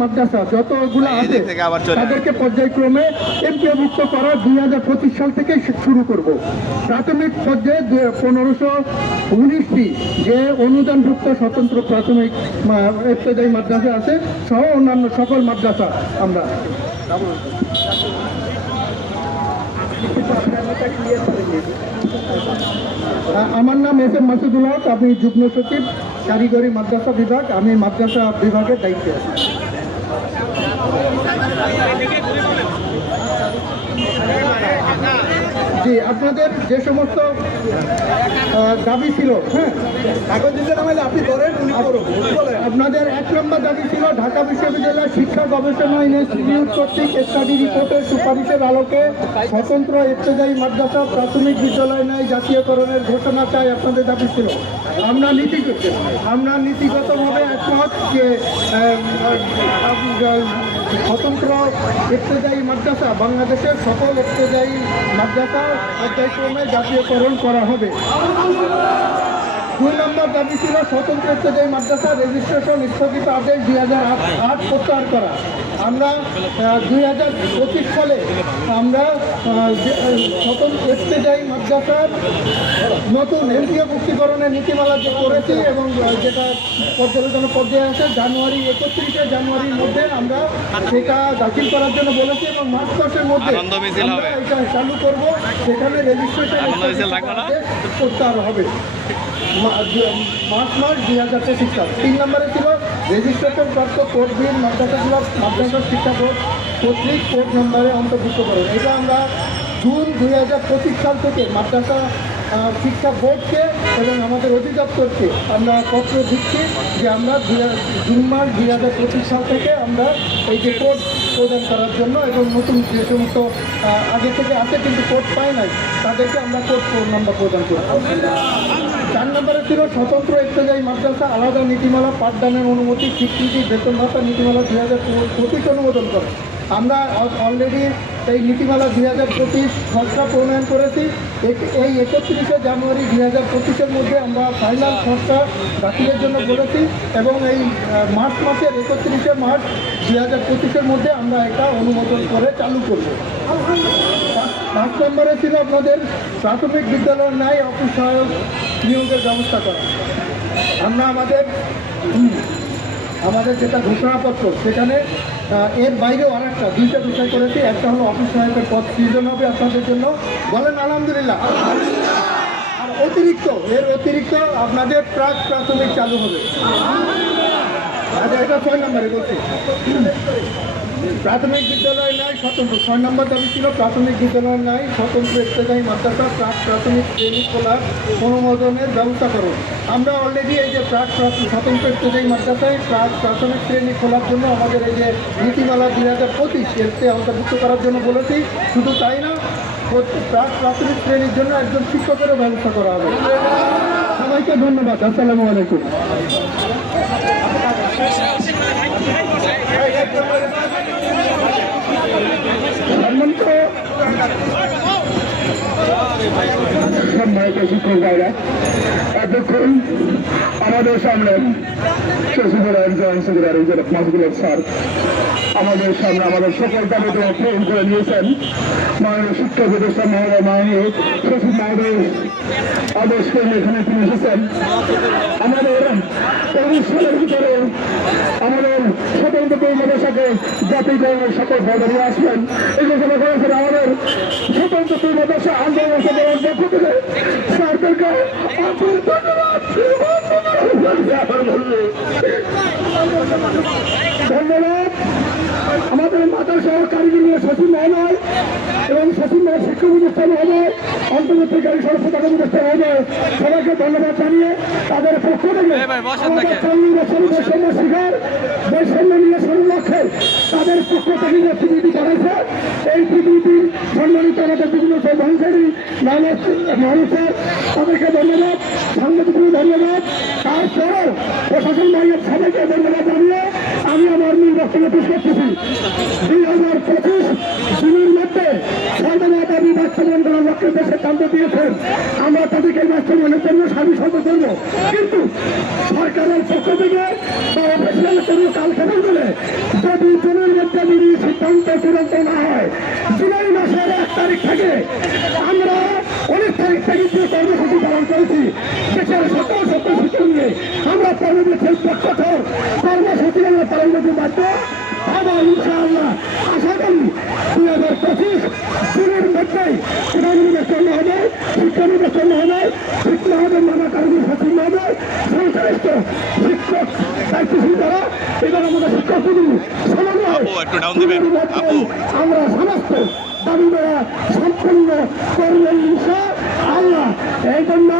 মাদ্রাসা যতগুলো আছে তাদেরকে পর্যায়ক্রমে এমপিওভুক্ত করা 2025 সাল থেকে শুরু করব। প্রাথমিক পর্যায়ে 1519টি যে অনুদানভুক্ত স্বতন্ত্র প্রাথমিক ইবতেদায়ী মাদ্রাসা আছে সহ অন্যান্য সকল মাদ্রাসা আমরা আমার নাম এস এম মাসুদুল হক, আমি যুগ্ম সচিব কারিগরি মাদ্রাসা বিভাগ। আমি মাদ্রাসা বিভাগের দায়িত্বে আছি। জি, আপনাদের যে সমস্ত দাবি ছিল, হ্যাঁ আপনাদের 1 নম্বর দাবি ছিল ঢাকা বিশ্ববিদ্যালয় শিক্ষা গবেষণা ইনস্টিটিউট কর্তৃক স্টাডি রিপোর্টের সুপারিশের আলোকে স্বতন্ত্র ইবতেদায়ী মাদ্রাসা প্রাথমিক বিদ্যালয় ন্যায় জাতীয়করণের ঘোষণা চাই। আপনাদের দাবি ছিল। আমরা নীতিগতভাবে একমত যে স্বতন্ত্র ইবতেদায়ী মাদ্রাসা বাংলাদেশের সকল ইবতেদায়ী মাদ্রাসা পর্যায়ক্রমে জাতীয়করণ করা হবে। 2 নম্বর দাবি ছিল স্বতন্ত্র ইবতেদায়ী মাদ্রাসা রেজিস্ট্রেশন স্থগিত আদেশ 2008 প্রত্যাহার করা। আমরা 2025 সালে আমরা স্বতন্ত্র ইবতেদায়ী মাদ্রাসার নতুন এমপিওভুক্তিকরণের নীতিমালা যে করেছি এবং যেটা পর্যালোচনা পর্যায়ে আছে জানুয়ারি 31শে জানুয়ারির মধ্যে আমরা সেটা দাখিল করার জন্য বলেছি এবং মার্চ মাসের মধ্যে আমরা এটা চালু করব। সেখানে রেজিস্ট্রেশন প্রত্যাহার হবে মার্চ 2025 সাল। 3 নম্বরে ছিল রেজিস্ট্রেশন প্রাপ্ত কোর্টবিহীন মাদ্রাসা শিক্ষা বোর্ড কর্তৃক কোর্ট নম্বরে অন্তর্ভুক্ত করুন। এটা আমরা জুন 2025 সাল থেকে মাদ্রাসা শিক্ষা বোর্ডকে এবং আমাদের অধিদপ্তরকে আমরা পত্র দিচ্ছি যে আমরা জুন মাস 2025 সাল থেকে আমরা এই যে কোড প্রদান করার জন্য এবং নতুন যে সমস্ত আগে থেকে আছে কিন্তু কোড পায় নাই তাদেরকে আমরা কোড নম্বর প্রদান করব। 4 নম্বরে ছিল স্বতন্ত্র ইবতেদায়ী মাদ্রাসা আলাদা নীতিমালা পাঠদানের অনুমতি স্বীকৃতি বেতন ভাতা নীতিমালা 2025 অনুমোদন করে। আমরা অলরেডি এই নীতিমালা 2025 খসড়া প্রণয়ন করেছি। এই 31শে জানুয়ারি 2025-এর মধ্যে আমরা ফাইনাল খসড়া দাখিলের জন্য বলেছি এবং এই মার্চ মাসের 31শে মার্চ 2025-এর মধ্যে আমরা এটা অনুমোদন করে চালু করব। 5 নম্বরে ছিল আপনাদের প্রাথমিক বিদ্যালয়ের ন্যায় অফিস সহায়ক নিয়োগের ব্যবস্থা করা। আমরা আমাদের যেটা ঘোষণাপত্র সেখানে এর বাইরেও আরেকটা 2টা বিষয় করেছি। একটা হলো অফিস সহায়কের পদ সৃজন হবে আপনাদের জন্য, বলেন আলহামদুলিল্লাহ। আর এর অতিরিক্ত আপনাদের প্রাথমিক চালু হবে। আচ্ছা, এটা 6 নম্বরে বলছি প্রাথমিক বিদ্যালয় নাই স্বতন্ত্র। 6 নম্বর দাবি ছিল প্রাথমিক বিদ্যালয় নাই স্বতন্ত্র ইবতেদায়ী মাদ্রাসা প্রাথমিক শ্রেণী খোলার অনুমোদনের ব্যবস্থা করুন। আমরা অলরেডি এই যে স্বতন্ত্র ইবতেদায়ী মাদ্রাসায় প্রাথমিক শ্রেণী খোলার জন্য আমাদের এই যে নীতিমালা 2025 এতে অন্তর্ভুক্ত করার জন্য বলেছি। শুধু তাই না, প্রাথমিক শ্রেণীর জন্য একজন শিক্ষকেরও ব্যবস্থা করা হবে। সবাইকে ধন্যবাদ। আসসালামু আলাইকুম। সম্মানিত শিক্ষক ভাইরা, এতক্ষণ আমাদের সামনে স্যার আমাদের সামনে আমাদের সকল দাবি পূরণ করে নিয়েছেন। মাননীয় শিক্ষা উপদেষ্টা মহোদয়, মাননীয় সচিব মহোদয় আদেশ করে এখানে তিনি এসেছেন। আমাদের 19 সালের ভিতরে আমাদের স্বতন্ত্র মাদ্রাসাকে জাতীয়করণের সকল পদে নিয়ে আসবেন। এই ঘোষণা করেছেন আমাদের স্বতন্ত্র মাদ্রাসা আন্দোলন সংগ্রামের পক্ষ থেকে স্যারদেরকে ধন্যবাদ। আমাদের মাদ্রাসা কারিগরি সচিব মহোদয় এবং সচিব শিক্ষা উপদেষ্টা মহোদয়, অন্তর্বর্তীকারী সরকারি উপদেষ্টা মহোদয়, সবাইকে ধন্যবাদ জানিয়ে তাদের পক্ষ থেকে শিকার বৈষম্য নিয়ে লক্ষ্যে তাদের পক্ষ থেকে যে পিডিপি করেছে এই পিডিপি সম্মানিত আমাদের বিভিন্ন সভাংশী মানুষের তাদেরকে ধন্যবাদ, সাংবাদিকদের ধন্যবাদ। তারপরেও প্রশাসন ভাইয়ের সবাইকে ধন্যবাদ জানিয়ে আমি আমার মূল বক্তব্য পেশ করতেছি। 2025 জুনের মধ্যে সর্বদা দাবি বাস্তবায়ন করার লক্ষ্যে দেশে সিদ্ধান্ত দিয়েছেন। আমরা তাদেরকে বাস্তবায়নের জন্য সাবিসত করব, কিন্তু সরকারের পক্ষ থেকে বা অফিসিয়াল কোনো কাল খবর বলে না হয়, জুলাই মাসের 1 তারিখ থেকে আমরা 19 তারিখ থেকে যে কর্মসূচি পালন করেছি, দেশের সকল সকল সূত্র নিয়ে আমরা কর্মসূচির কঠোর কর্মসূচি আমরা পালন করতে বাধ্য। আবার ইনশাআল্লাহ আশা করি 2025 জুনের মধ্যেই প্রধান নির্বাচন হবে, শিক্ষা নির্বাচন হবে, শিক্ষা হবে, নানা কারণে সচিব হবে, সংশ্লিষ্ট শিক্ষক দায়িত্বশীল যারা এবং আমাদের শিক্ষকগুলি সমন্বয় আমরা সমস্ত দাবি দেওয়া সম্পূর্ণ করবেন ইনশাআল্লাহ। এই জন্য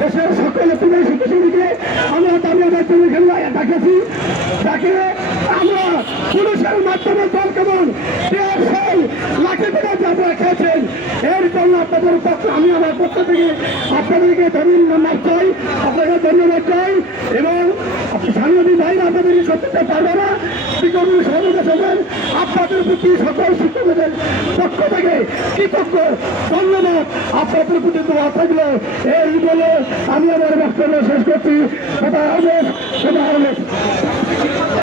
দেশের সকল পুলিশ শিক্ষার্থীকে আমরা দাবি আদায় করে ডাকেছি, তাকে আমরা পুলিশের মাধ্যমে দল কেমন লাঠি থেকে আপনারা খেয়েছেন, এর জন্য আপনাদের পক্ষে আমি আমার পক্ষ থেকে আপনাদেরকে ধন্যবাদ চাই, আপনাকে ধন্যবাদ চাই। এবং সাংবাদিক ভাইরা আপনাদের সত্যতা পারবে না, বিগত সহযোগিতা হবেন আপনাদের প্রতি সকল শিক্ষকদের পক্ষ থেকে কৃতজ্ঞ, ধন্যবাদ, আপনাদের প্রতি দোয়া থাকলে এই বলে আমি আমার বক্তব্য শেষ করছি। সেটা হবে।